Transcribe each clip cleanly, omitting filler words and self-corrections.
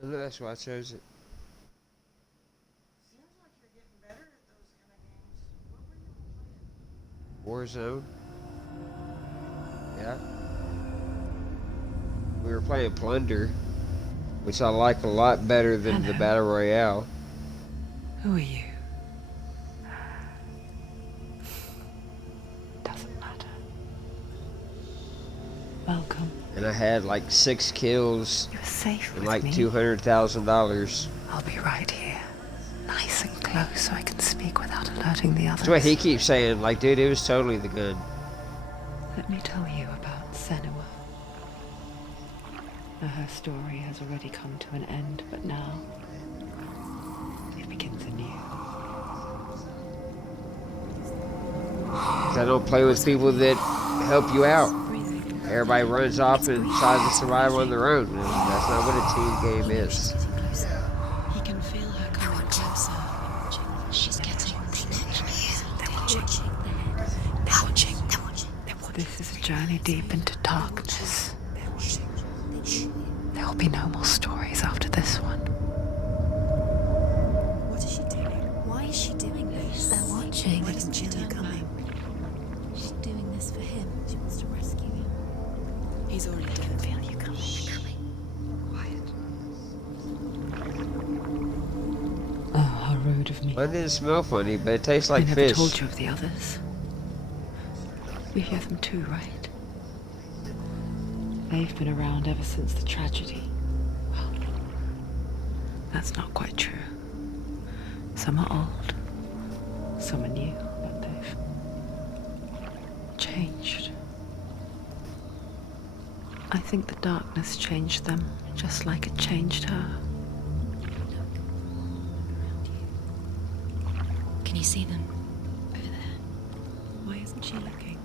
And that's why I chose it. Seems like you're getting better at those kind of games. What were you all Warzone. Yeah. We were playing Plunder, which I like a lot better than the Hello. Battle Royale. Who are you? Doesn't matter. Welcome. And I had like 6 kills You're safe and with like me. $200,000. I'll be right here. Nice and close so I can speak without alerting the others. That's what he keeps saying. Like, dude, it was totally the gun. Let me tell you about Senua. Now, her story has already come to an end, but now it begins anew. 'Cause I don't play with people that help you out. Everybody runs off and tries to survive on their own. And that's not what a team game is. He can feel her coming closer. She's getting This is a journey deep into darkness. There will be no more stories after this one. What is she doing? Why is she doing this? They're watching. Why doesn't she turn coming? She's doing this for him. She wants to rescue him. He's already dead. Feel you coming. Quiet. Oh, how rude of me. Well, it didn't smell funny, but it tastes I like never fish. told you of the others. You hear them too, right? They've been around ever since the tragedy. Well, that's not quite true. Some are old, some are new, but they've changed. I think the darkness changed them, just like it changed her. Can you see them? Over there. Why isn't she looking?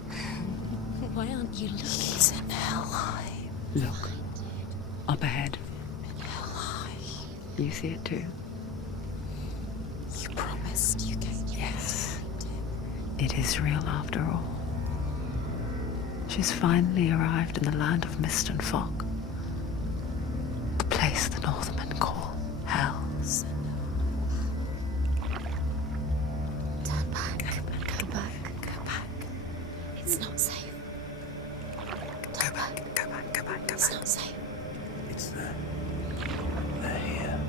Why aren't you looking? He's in hell high. Look, up ahead. Hell high. You see it too? You promised you gave Yes. It is real after all. She's finally arrived in the land of mist and fog. The place the Northmen call hell. Turn back. Go back. Go back. It's not safe. Go back. Go back, go back, go It's back. not safe. It's there. They're here.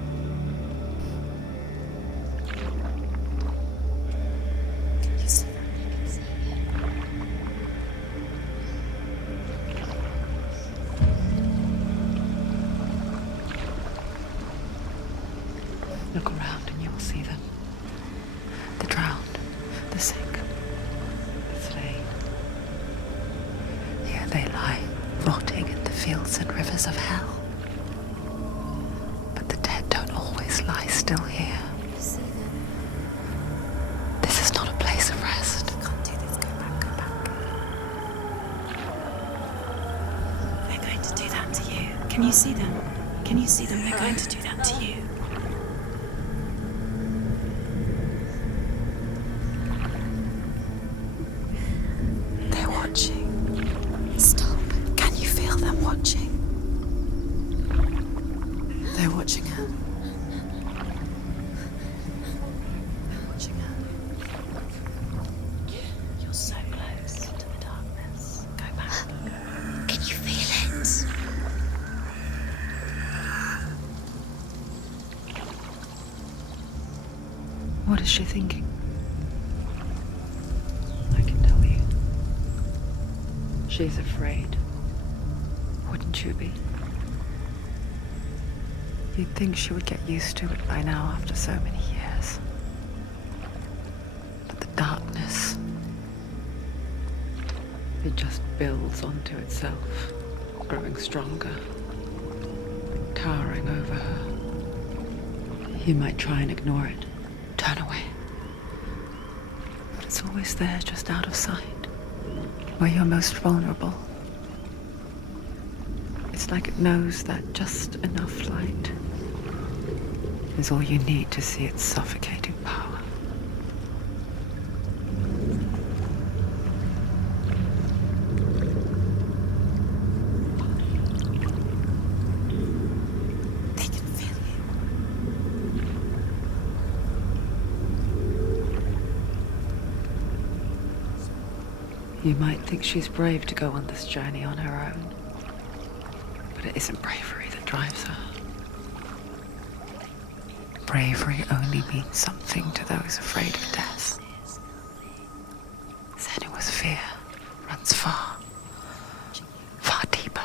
You see that? Look around and you will see them. The drowned, the sick, the slain. Here they lie, rotting in the fields and rivers of hell. But the dead don't always lie still here. You see them? This is not a place of rest. Can't do this. Go back, go back. They're going to do that to you. Can you see them? Can you see them? They're going to do that to you. They're watching. Stop. Can you feel them watching? They're watching her. They're watching her. You're so close to the darkness. Go back. Can you feel it? What is she thinking? I can tell you. She's afraid. Wouldn't you be? You'd think she would get used to it by now after so many years. But the darkness, it just builds onto itself, growing stronger, towering over her. You might try and ignore it, turn away. But it's always there, just out of sight, where you're most vulnerable. It's like it knows that just enough light is all you need to see its suffocating power. They can feel You might think she's brave to go on this journey on her own, but it isn't bravery that drives her. Bravery only means something to those afraid of death. Senua's fear runs far, far deeper.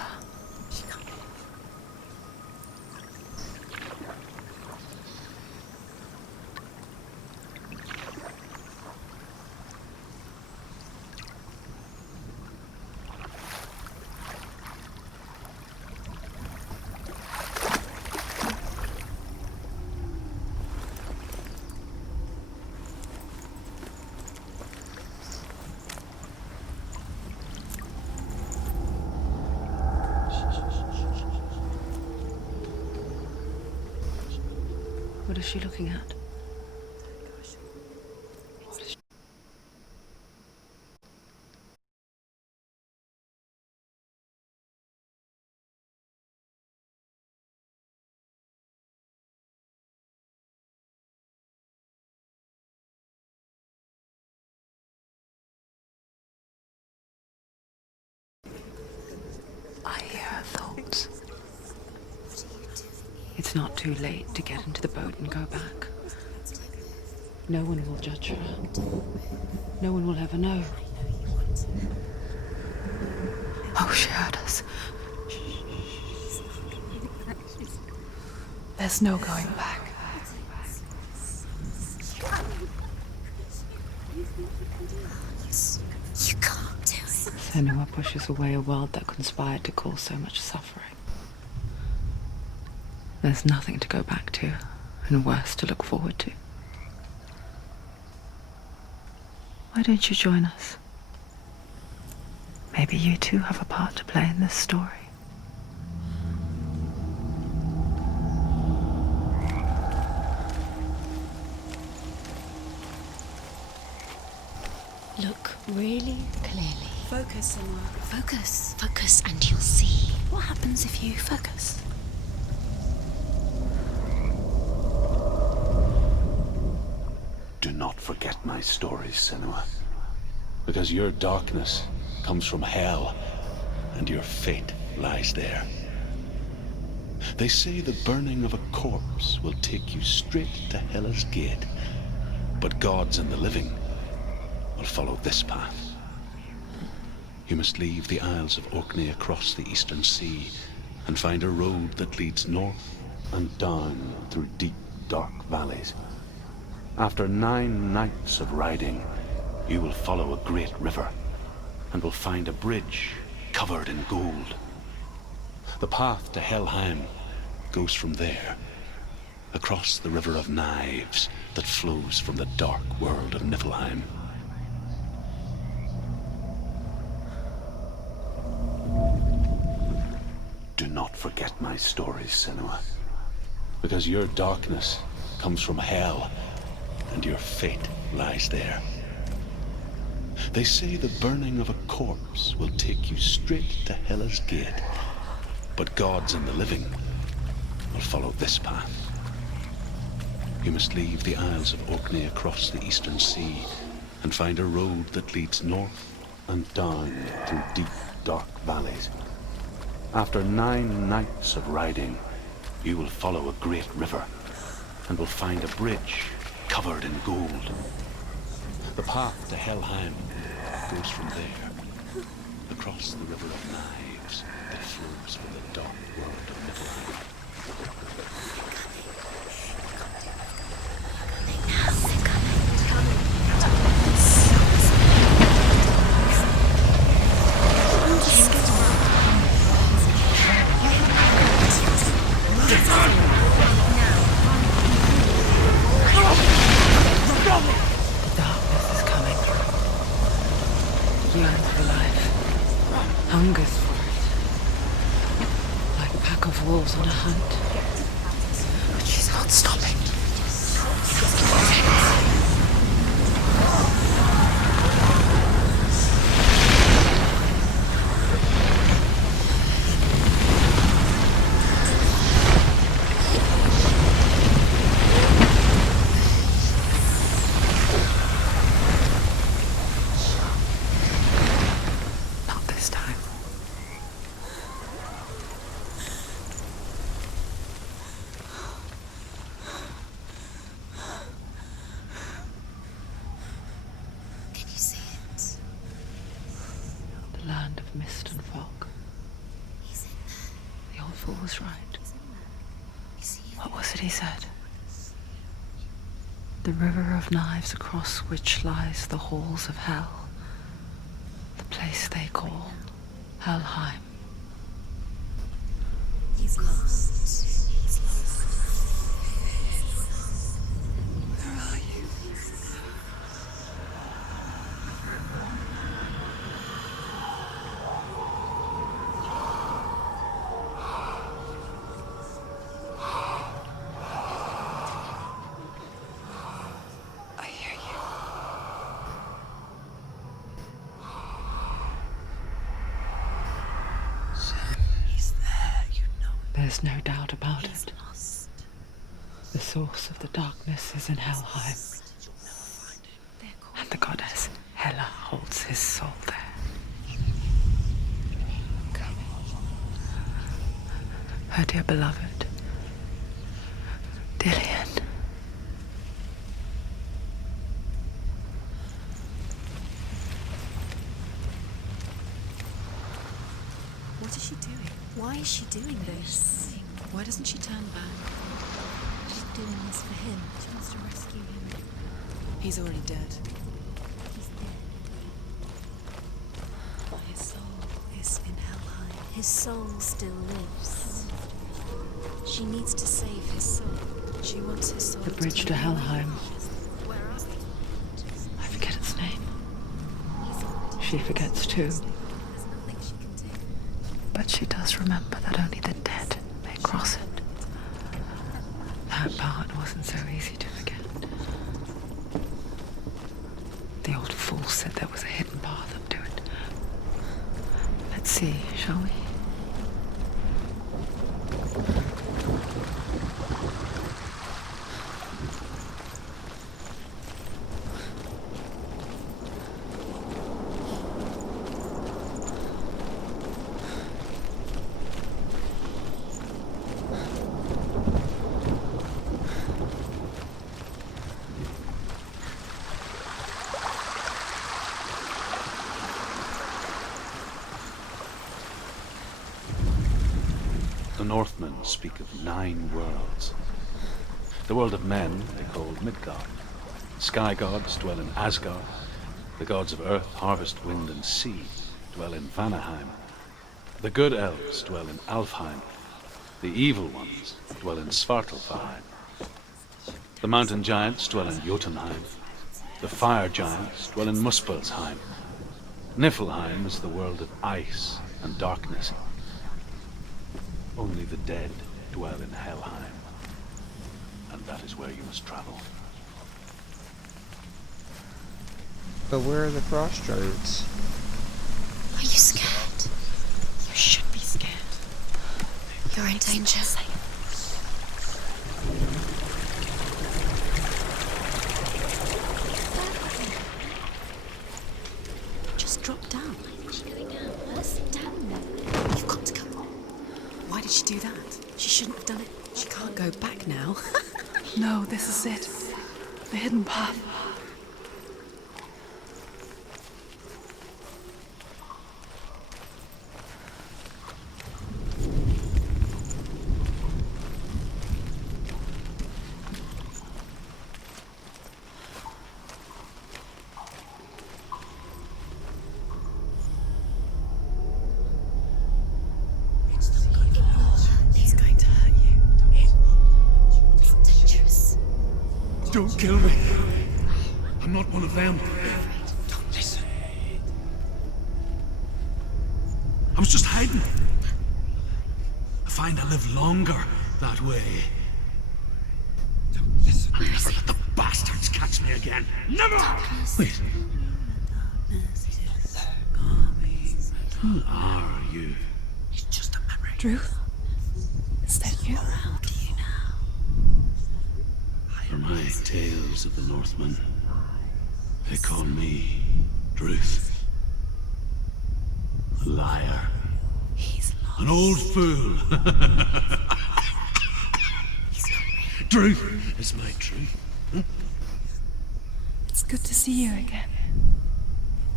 What is she looking at? I hear her thoughts. It's not too late to get into the boat and go back. No one will judge her. No one will ever know. Oh, she heard us. There's no going back. You can't do it. Senua pushes away a world that conspired to cause so much suffering. There's nothing to go back to, and worse to look forward to. Why don't you join us? Maybe you too have a part to play in this story. Look really clearly. Focus, Senua. Focus. Focus and you'll see. What happens if you focus? Do not forget my stories, Senua. Because your darkness comes from hell, and your fate lies there. They say the burning of a corpse will take you straight to Hela's gate, but gods and the living will follow this path. You must leave the Isles of Orkney across the eastern sea, and find a road that leads north and down through deep, dark valleys. After 9 nights of riding, you will follow a great river and will find a bridge covered in gold. The path to Helheim goes from there, across the River of Knives that flows from the dark world of Niflheim. Do not forget my stories, Senua, because your darkness comes from hell, and your fate lies there. They say the burning of a corpse will take you straight to Hela's gate, but gods and the living will follow this path. You must leave the Isles of Orkney across the eastern sea, and find a road that leads north and down through deep, dark valleys. After 9 nights of riding, you will follow a great river, and will find a bridge covered in gold. The path to Helheim goes from there, across the River of Knives that flows from the dark world of Niflheim. Darkness is coming. Yearns for life. Hungers for it. Like a pack of wolves on a hunt. But she's not stopping. of mist and fog. The old fool was right. What was it he said? The river of knives across which lies the halls of hell. The place they call Helheim. He's lost. He's lost. Where are you? I hear you. He's there, you know. There's no doubt about He's it. lost. The source of the darkness is in Helheim, They're called. and the goddess Hela holds his soul there. Her dear beloved, Dillian. What is she doing? Why is she doing this? Why doesn't she turn back? She's doing this for him. She wants to rescue him. He's already dead. He's dead. But his soul is in Helheim. His soul still lives. She needs to save his soul. She wants his soul The bridge to Helheim. Where are they? I forget its name. He's already She forgets too. There's nothing she can do. But she does remember that only the dead may cross it. That part wasn't so easy to forget. The old fool said there was a hidden path up to it. Let's see, shall we? The Northmen speak of 9 worlds. The world of men they call Midgard. Sky gods dwell in Asgard. The gods of earth, harvest, wind, and sea dwell in Vanaheim. The good elves dwell in Alfheim. The evil ones dwell in Svartalfheim. The mountain giants dwell in Jotunheim. The fire giants dwell in Muspelheim. Niflheim is the world of ice and darkness. Only the dead dwell in Helheim, and that is where you must travel. But where are the frost giants? Are you scared? You should be scared. You're in danger. Just drop down. She's going down. Let's down there. You've got to come. Why did she do that? She shouldn't have done it. She can't go back now. No, this is it. The hidden path. He's going to hurt you. It's dangerous. Don't kill me. I'm not one of them. Don't listen. I was just hiding. I find I live longer that way. Never let the bastards catch me again. Never! Wait. Who are you? It's just a memory. Drew? Is that you? How do you now? For my tales of the Northmen, they call me Druth. A liar. He's lost. An old fool. He's not real. Truth is my truth. It's good to see you again.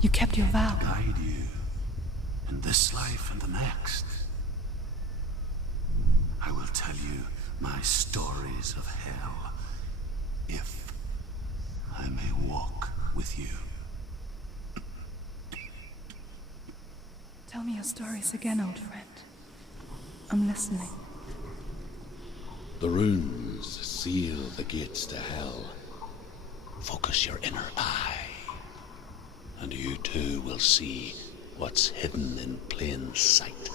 You kept your vow. Guide you in this life and the next. I will tell you my stories of hell, if I may walk with you. Tell me your stories again, old friend. I'm listening. The runes seal the gates to hell. Focus your inner eye, and you too will see what's hidden in plain sight.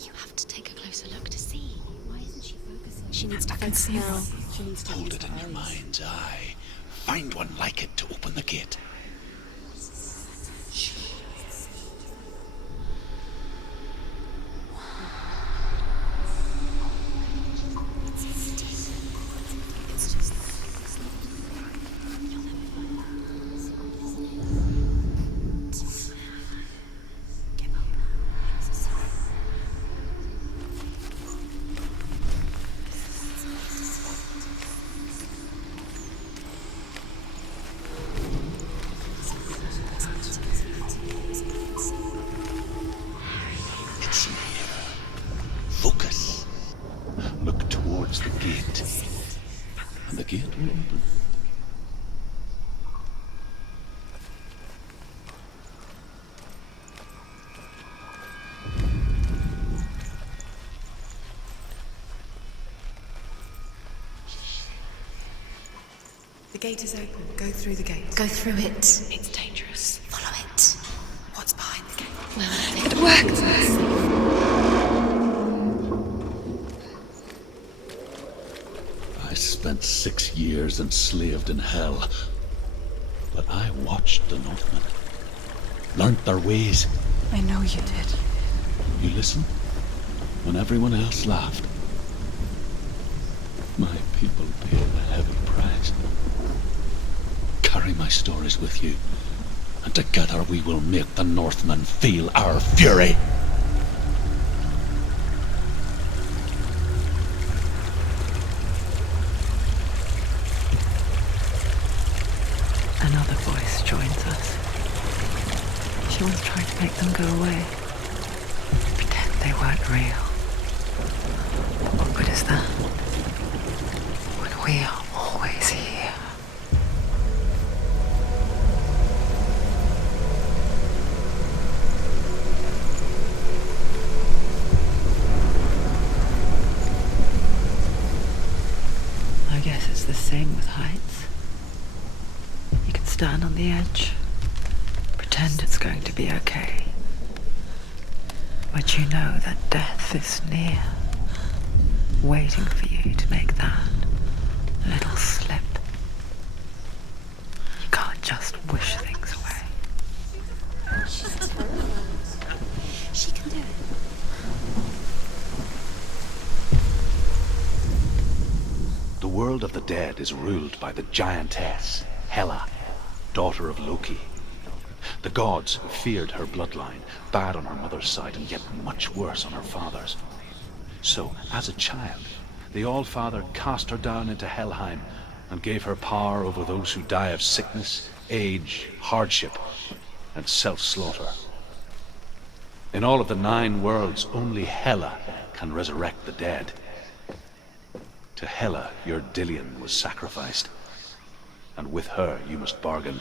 You have to take a closer look to see. Why isn't she focusing? She needs to I can focus see now. one. She needs to Hold use it in her your eyes. mind's eye. Find one like it to open the gate. It's just give up. It's near. Focus. Look towards the gate, and the gate will open. The gate is open. Go through the gate. Go through it. It's dangerous. Follow it. What's behind the gate? Well, It worked! I spent 6 years enslaved in hell, but I watched the Northmen, learnt their ways. I know you did. You listened when everyone else laughed. My people paid a heavy price. Carry my stories with you, and together we will make the Northmen feel our fury. Another voice joins us. She was trying to make them go away. Pretend they weren't real. What good is that? When we are always here. I guess it's the same with heights. You can stand on the edge, pretend it's going to be okay. But you know that death is near, waiting for you to make that little slip. You can't just wish things away. she's terrified. She can do it. The world of the dead is ruled by the giantess, Hela, daughter of Loki. The gods feared her bloodline, bad on her mother's side and yet much worse on her father's. So, as a child, the All-Father cast her down into Helheim and gave her power over those who die of sickness, age, hardship, and self-slaughter. In all of the 9 worlds, only Hela can resurrect the dead. To Hela, your Dillion was sacrificed, and with her you must bargain.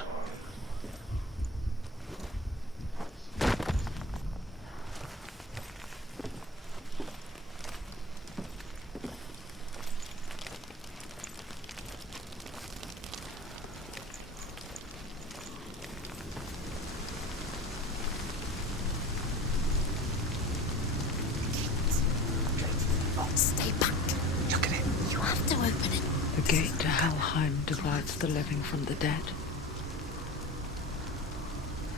Stay back. Look at it. You have to open it. The gate to Helheim divides the living from the dead.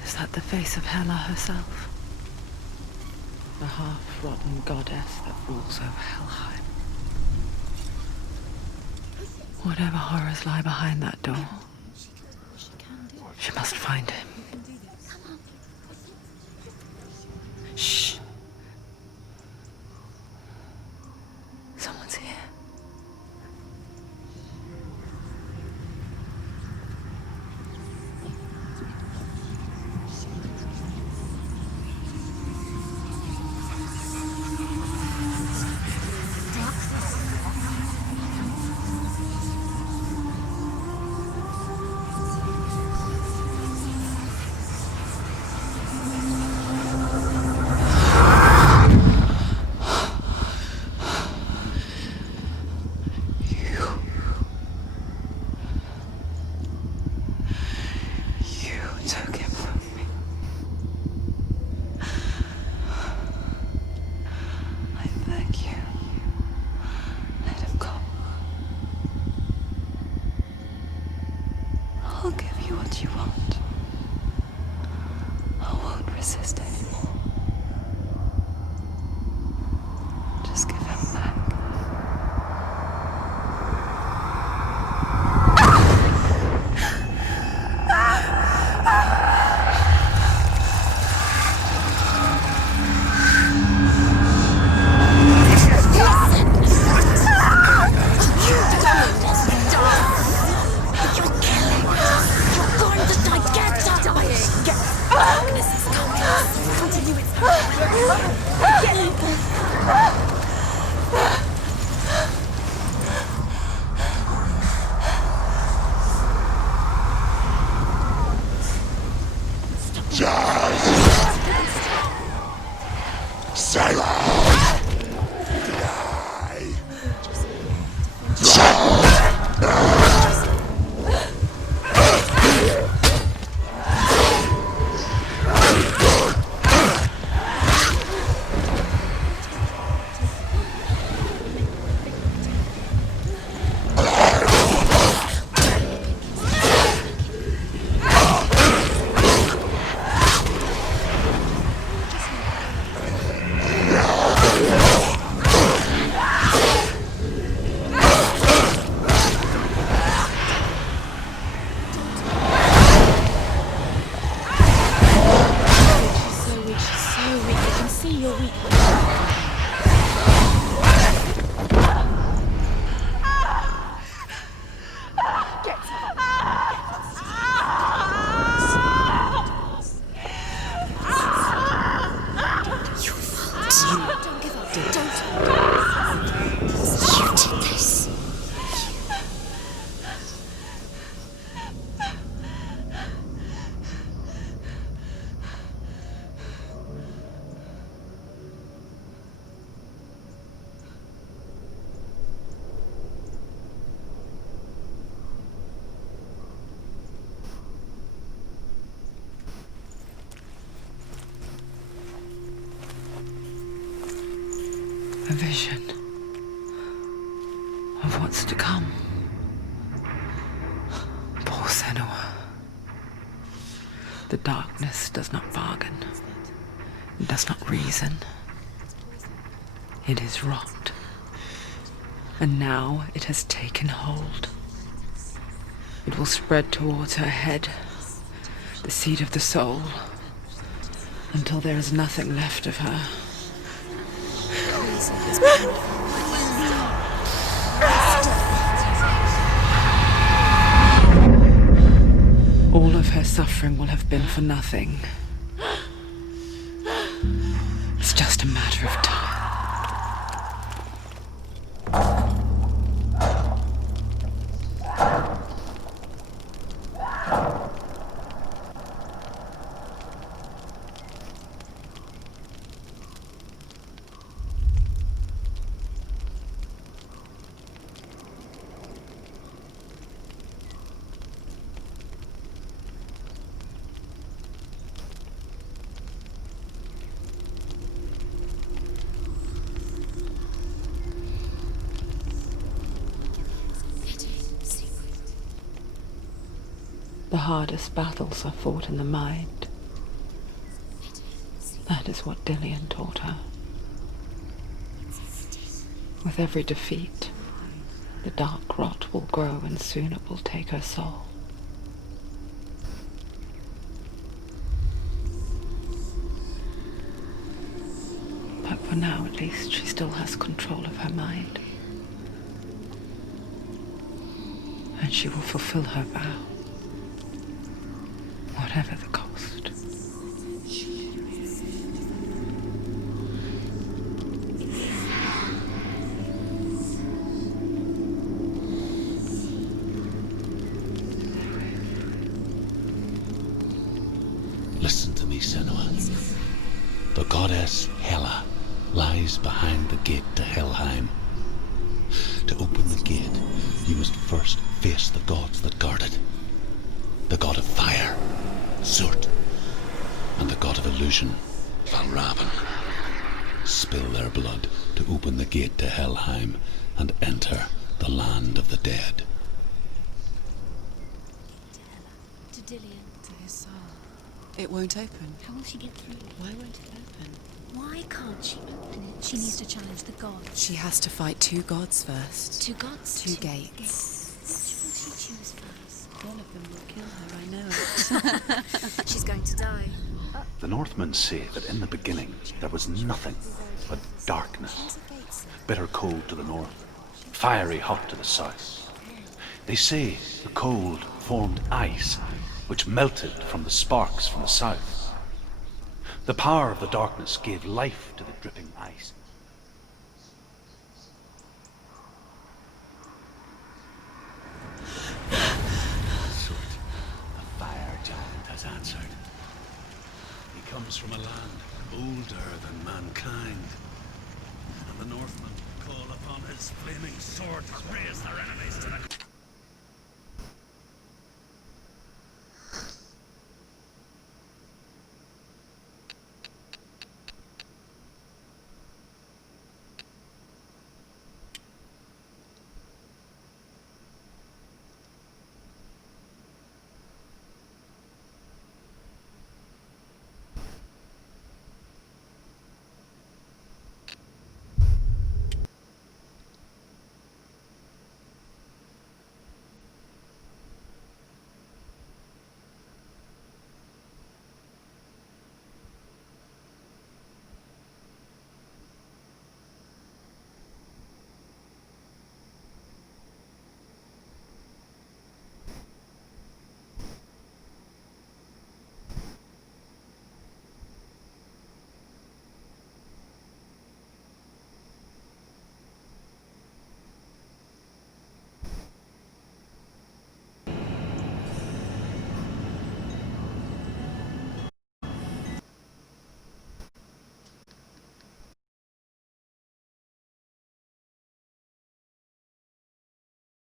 Is that the face of Hela herself? The half-rotten goddess that rules over Helheim. Whatever horrors lie behind that door, she must find him. Shh. Someone's here. resist anymore. Just give him back. A vision of what's to come. Poor Senua. The darkness does not bargain. It does not reason. It is rot. And now it has taken hold. It will spread towards her head, the seat of the soul, until there is nothing left of her. All of her suffering will have been for nothing. It's just a matter of time. The hardest battles are fought in the mind. That is what Dillian taught her. With every defeat, the dark rot will grow and soon it will take her soul. But for now, at least, she still has control of her mind. And she will fulfill her vow. Whatever the cost. Listen to me, Senua. The goddess Hela lies behind the gate to Helheim. To open the gate, you must first face the gods that guard it. The god of fire, Zurt, and the god of illusion, Valravan. Spill their blood to open the gate to Helheim and enter the land of the dead. To Dillian. To his soul. It won't open. How will she get through? Why won't it open? Why can't she open it? She needs to challenge the gods. She has to fight 2 gods first. 2 gods? 2 gates. Which will she choose first? One of them will kill her, I know it. She's going to die. The Northmen say that in the beginning there was nothing but darkness. Bitter cold to the north, fiery hot to the south. They say the cold formed ice, which melted from the sparks from the south. The power of the darkness gave life to the dripping ice. Sort, the fire giant has answered. He comes from a land older than mankind, and the Northmen call upon his flaming sword to raise their enemies to the...